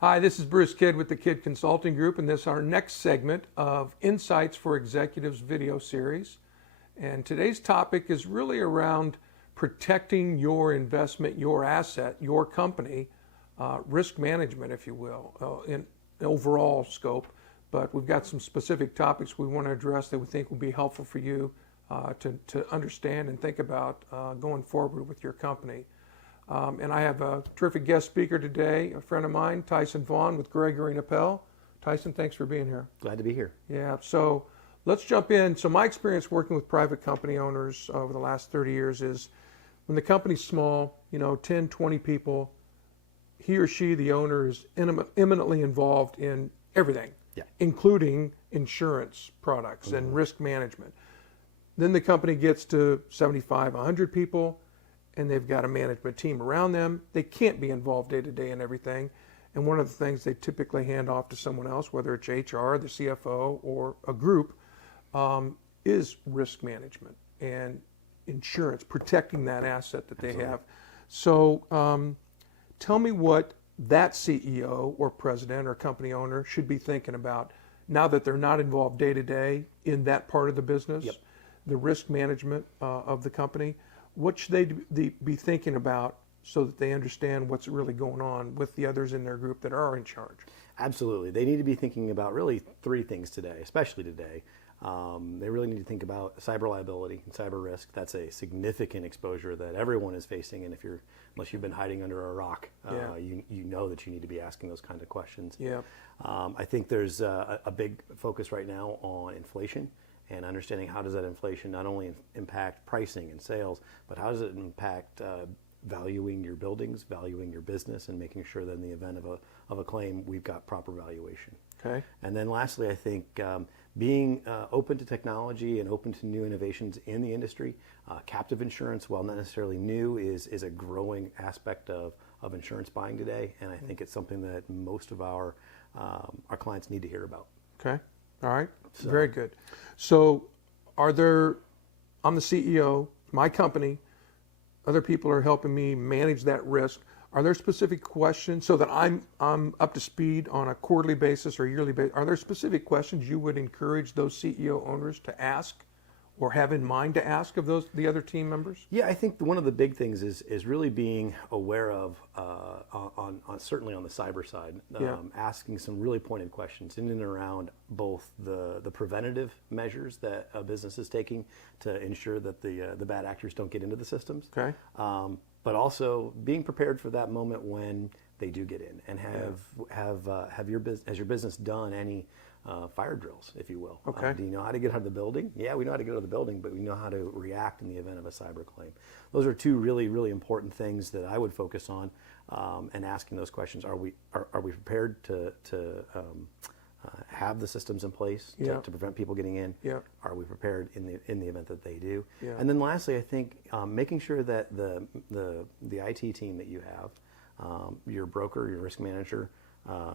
Hi, this is Bruce Kidd with the Kidd Consulting Group, and this is our next segment of Insights for Executives video series. And today's topic is really around protecting your investment, your asset, your company, risk management, if you will, in overall scope. But we've got some specific topics we want to address that we think will be helpful for you to understand and think about going forward with your company. And I have a terrific guest speaker today, a friend of mine, Tyson Vaughn with Gregory Appel. Tyson, thanks for being here. Glad to be here. Yeah, so let's jump in. So my experience working with private company owners over the last 30 years is when the company's small, 10, 20 people, he or she, the owner, is eminently involved in everything, including insurance products and risk management. Then the company gets to 75, 100 people, and they've got a management team around them. They can't be involved day to day in everything. And one of the things they typically hand off to someone else, whether it's HR, the CFO, or a group, is risk management and insurance, protecting that asset that they have. So tell me what that CEO or president or company owner should be thinking about now that they're not involved day to day in that part of the business, the risk management of the company. What should they be thinking about so that they understand what's really going on with the others in their group that are in charge? Absolutely. They need to be thinking about really three things today, especially today. They really need to think about cyber liability and cyber risk. That's a significant exposure that everyone is facing, and unless you've been hiding under a rock, you know that you need to be asking those kinds of questions. I think there's a big focus right now on inflation and understanding how does that inflation not only impact pricing and sales, but how does it impact valuing your buildings, valuing your business, and making sure that in the event of a claim, we've got proper valuation. Okay. And then lastly, I think being open to technology and open to new innovations in the industry. Captive insurance, while not necessarily new, is a growing aspect of insurance buying today, and I think it's something that most of our clients need to hear about. Okay. All right. Very good. So I'm the CEO, my company, other people are helping me manage that risk. Are there specific questions so that I'm up to speed on a quarterly basis or yearly basis? Are there specific questions you would encourage those CEO owners to ask or have in mind to ask of the other team members? Yeah, I think one of the big things is really being aware of, certainly on the cyber side, asking some really pointed questions in and around both the preventative measures that a business is taking to ensure that the bad actors don't get into the systems. Okay. But also being prepared for that moment when they do get in, and has your business done any fire drills, if you will? Okay. Do you know how to get out of the building? Yeah, we know how to get out of the building, but we know how to react in the event of a cyber claim. Those are two really, really important things that I would focus on, and asking those questions. Are we prepared to have the systems in place to prevent people getting in? Are we prepared in the event that they do? And then lastly, I think making sure that the IT team that you have, your broker, your risk manager,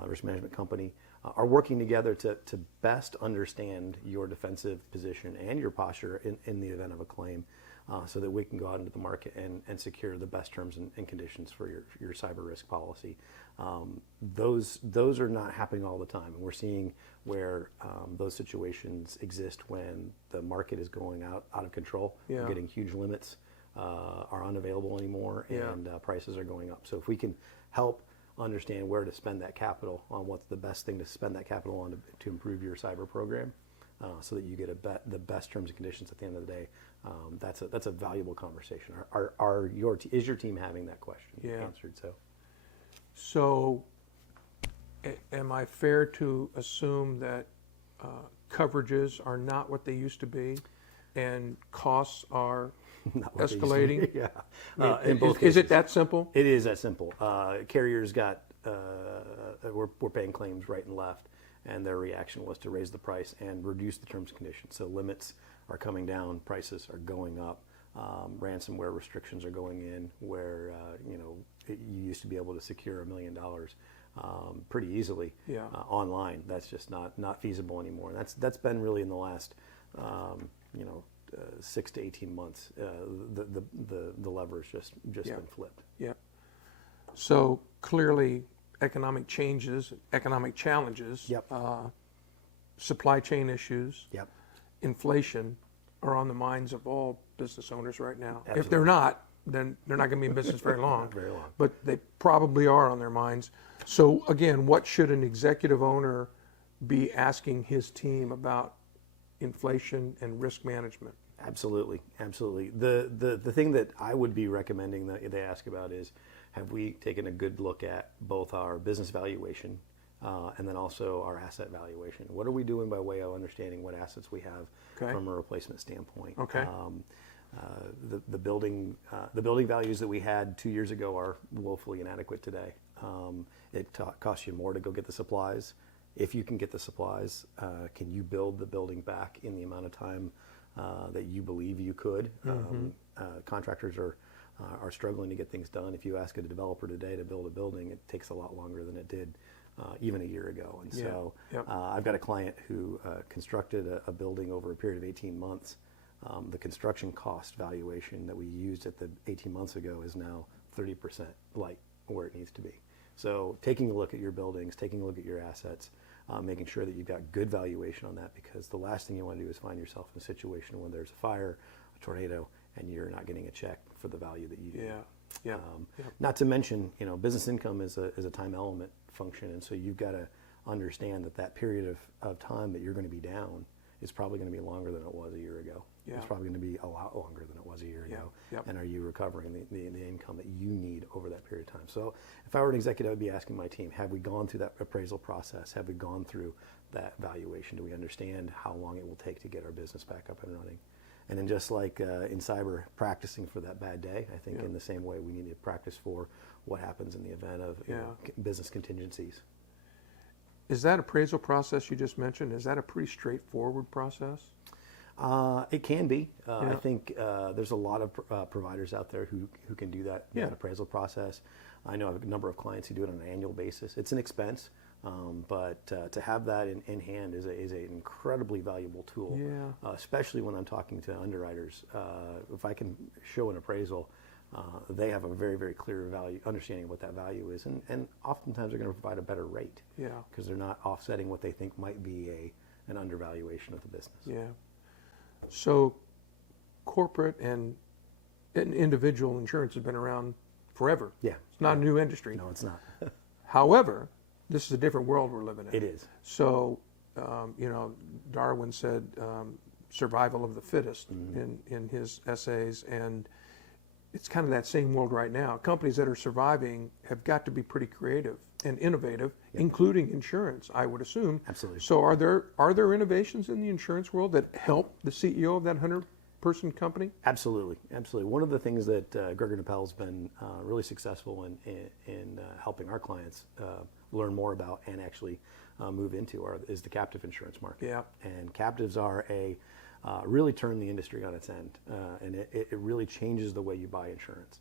risk management company, are working together to best understand your defensive position and your posture in the event of a claim, so that we can go out into the market and secure the best terms and conditions for your cyber risk policy. Those are not happening all the time, and we're seeing where those situations exist when the market is going out of control. We're getting huge limits are unavailable anymore, and prices are going up. So if we can help understand where to spend that capital on, what's the best thing to spend that capital on to improve your cyber program, so that you get the best terms and conditions at the end of the day. That's a valuable conversation. Is your team having that question answered? So am I fair to assume that coverages are not what they used to be, and costs are escalating? In both cases. Is it that simple? It is that simple. Carriers we're paying claims right and left, and their reaction was to raise the price and reduce the terms and conditions. So limits are coming down, prices are going up, ransomware restrictions are going in, where you used to be able to secure $1 million pretty easily online. That's just not feasible anymore. And that's been really in the last 6 to 18 months. The lever's just been flipped. So clearly economic changes, economic challenges, Yep. Supply chain issues, Yep. inflation are on the minds of all business owners right now. Absolutely. If they're not, then they're not going to be in business very long. Not very long. But they probably are on their minds. So again, what should an executive owner be asking his team about inflation and risk management? Absolutely, absolutely. The thing that I would be recommending that they ask about is, have we taken a good look at both our business valuation and then also our asset valuation? What are we doing by way of understanding what assets we have from a replacement standpoint? Okay. The building values that we had 2 years ago are woefully inadequate today. It costs you more to go get the supplies. If you can get the supplies, can you build the building back in the amount of time that you believe you could? Contractors are struggling to get things done. If you ask a developer today to build a building, it takes a lot longer than it did even a year ago. And so I've got a client who constructed a building over a period of 18 months. The construction cost valuation that we used at the 18 months ago is now 30% light where it needs to be. So taking a look at your buildings, taking a look at your assets, making sure that you've got good valuation on that, because the last thing you want to do is find yourself in a situation when there's a fire, a tornado, and you're not getting a check for the value that you do. Not to mention, business income is a time element function, and so you've got to understand that period of time that you're going to be down is probably going to be longer than it was a year ago. It's probably going to be a lot longer than it was a year ago. And are you recovering the income that you need over that period of time? So if I were an executive, I'd be asking my team, have we gone through that appraisal process? Have we gone through that valuation? Do we understand how long it will take to get our business back up and running? And then just like in cyber, practicing for that bad day, I think in the same way we need to practice for what happens in the event of business contingencies. Is that appraisal process you just mentioned, is that a pretty straightforward process? It can be. I think there's a lot of providers out there who can do that appraisal process. I know I have a number of clients who do it on an annual basis. It's an expense, but to have that in hand is an incredibly valuable tool, especially when I'm talking to underwriters. If I can show an appraisal, they have a very, very clear understanding of what that value is, and oftentimes they're going to provide a better rate because they're not offsetting what they think might be an undervaluation of the business. So corporate and individual insurance has been around forever. It's not a new industry. No, it's not. However, this is a different world we're living in. It is. So, Darwin said survival of the fittest in his essays, and it's kind of that same world right now. Companies that are surviving have got to be pretty creative and innovative, including insurance, I would assume. Absolutely. So are there innovations in the insurance world that help the CEO of that 100-person company? Absolutely, absolutely. One of the things that Gregory Appel's been really successful in helping our clients learn more about and actually move into is the captive insurance market. And captives are really turn the industry on its end, and it really changes the way you buy insurance.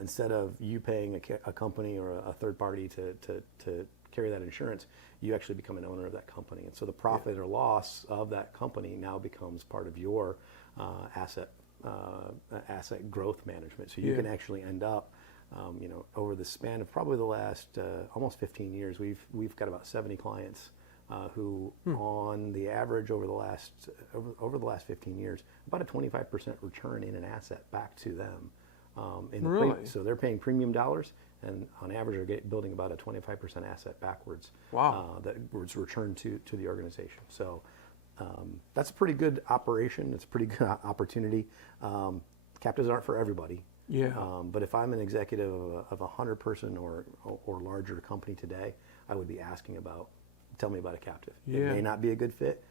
Instead of you paying a company or a third party to carry that insurance, you actually become an owner of that company. And so the profit or loss of that company now becomes part of your asset growth management. So you can actually end up, over the span of probably the last almost 15 years, we've got about 70 clients who, on the average over the last 15 years, about a 25% return in an asset back to them. Really? So they're paying premium dollars, and on average are building about a 25% asset backwards. Wow. That was returned to the organization. So that's a pretty good operation. It's a pretty good opportunity. Captives aren't for everybody. But if I'm an executive of a 100-person or larger company today, I would be asking tell me about a captive. It may not be a good fit,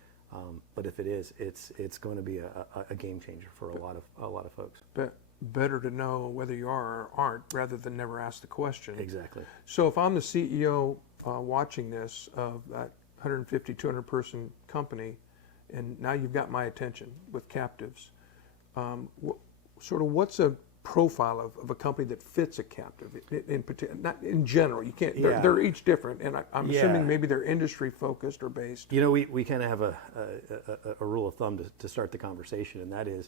but if it is, it's going to be a game changer for a lot of folks. But better to know whether you are or aren't rather than never ask the question. Exactly. So if I'm the CEO watching this of that 150, 200-person company, and now you've got my attention with captives, what's a profile of a company that fits a captive in particular? Not in general. You can't. They're each different, and I'm assuming maybe they're industry focused or based. We kind of have a rule of thumb to start the conversation, and that is,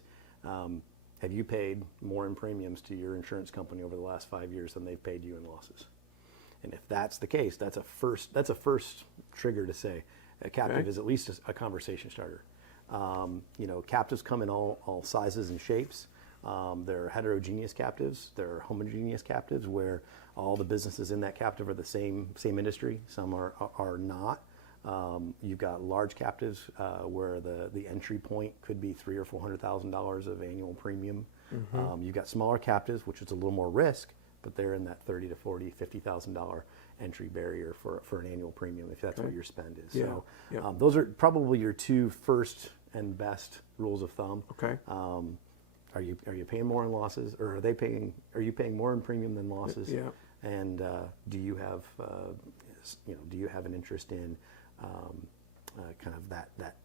have you paid more in premiums to your insurance company over the last 5 years than they've paid you in losses? And if that's the case, that's a first trigger to say a captive is at least a conversation starter. Captives come in all sizes and shapes. There are heterogeneous captives. There are homogeneous captives where all the businesses in that captive are the same industry. Some are not. You've got large captives where the entry point could be $300,000 or $400,000 of annual premium. You've got smaller captives, which is a little more risk, but they're in that $30,000 to $40,000, $50,000 entry barrier for an annual premium if that's what your spend is. Yeah. So those are probably your two first and best rules of thumb. Okay. Are you paying more in losses, or are you paying more in premium than losses? Yeah. And do you have an interest in kind of that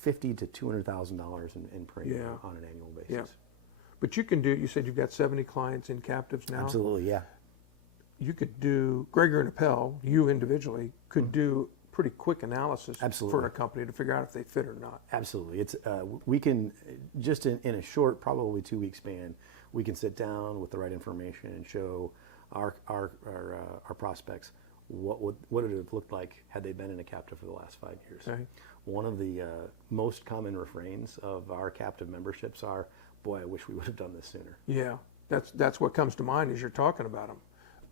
$50,000 to $200,000 in premium on an annual basis? Yeah. But you said you've got 70 clients in captives now? Absolutely, yeah. You could do, Gregory Appel, you individually, could do pretty quick analysis for a company to figure out if they fit or not. Absolutely. It's we can, just in a short, probably 2-week span, we can sit down with the right information and show our prospects what would it have looked like had they been in a captive for the last 5 years. Okay. One of the most common refrains of our captive memberships are, boy, I wish we would have done this sooner. Yeah, that's what comes to mind as you're talking about them.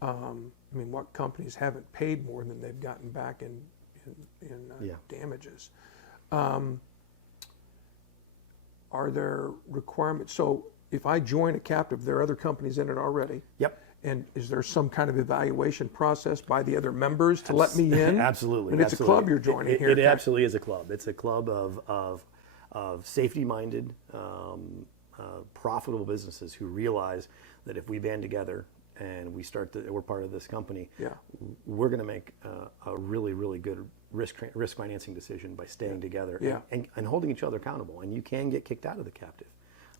I mean, what companies haven't paid more than they've gotten back in damages? Are there requirements? So if I join a captive, there are other companies in it already. Yep. And is there some kind of evaluation process by the other members to let me in? Absolutely. And it's a club you're joining here. It absolutely is a club. It's a club of safety-minded, profitable businesses who realize that if we band together and we're part of this company, we're going to make a really, really good risk financing decision by staying together and holding each other accountable. And you can get kicked out of the captive.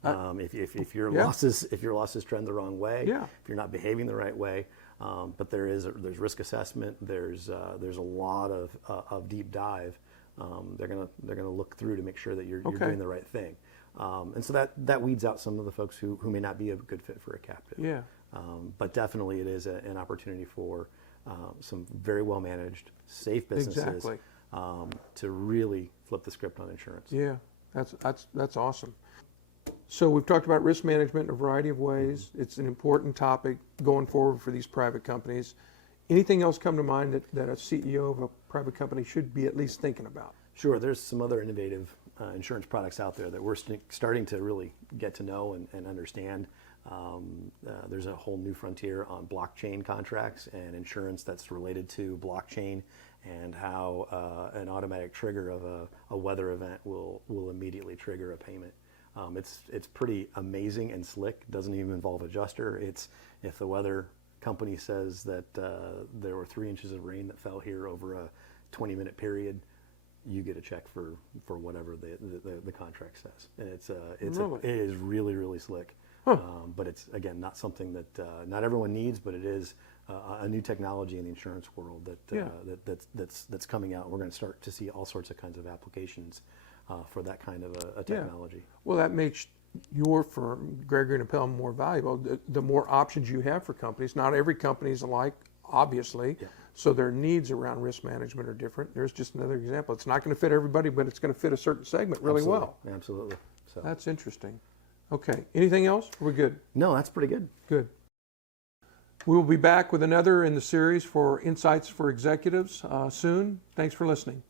If your losses trend the wrong way, if you're not behaving the right way, but there's risk assessment, there's a lot of deep dive. They're gonna look through to make sure that you're doing the right thing, and so that weeds out some of the folks who may not be a good fit for a captive. Yeah. But definitely it is an opportunity for some very well managed, safe businesses to really flip the script on insurance. Yeah, that's awesome. So we've talked about risk management in a variety of ways. It's an important topic going forward for these private companies. Anything else come to mind that a CEO of a private company should be at least thinking about? Sure, there's some other innovative insurance products out there that we're starting to really get to know and understand. There's a whole new frontier on blockchain contracts and insurance that's related to blockchain, and how an automatic trigger of a weather event will immediately trigger a payment. It's pretty amazing and slick. It doesn't even involve adjuster. It's if the weather company says that there were 3 inches of rain that fell here over a 20-minute period, you get a check for whatever the contract says. And it is really, really slick. But it's, again, not something that not everyone needs, but it is a new technology in the insurance world that's coming out. We're going to start to see all sorts of kinds of applications for that kind of a technology. Yeah. Well, that makes your firm, Gregory Appel, more valuable. The more options you have for companies. Not every company is alike, obviously. Yeah. So their needs around risk management are different. There's just another example. It's not going to fit everybody, but it's going to fit a certain segment really well. Absolutely. So that's interesting. Okay. Anything else? We're good? No, that's pretty good. Good. We will be back with another in the series for Insights for Executives soon. Thanks for listening.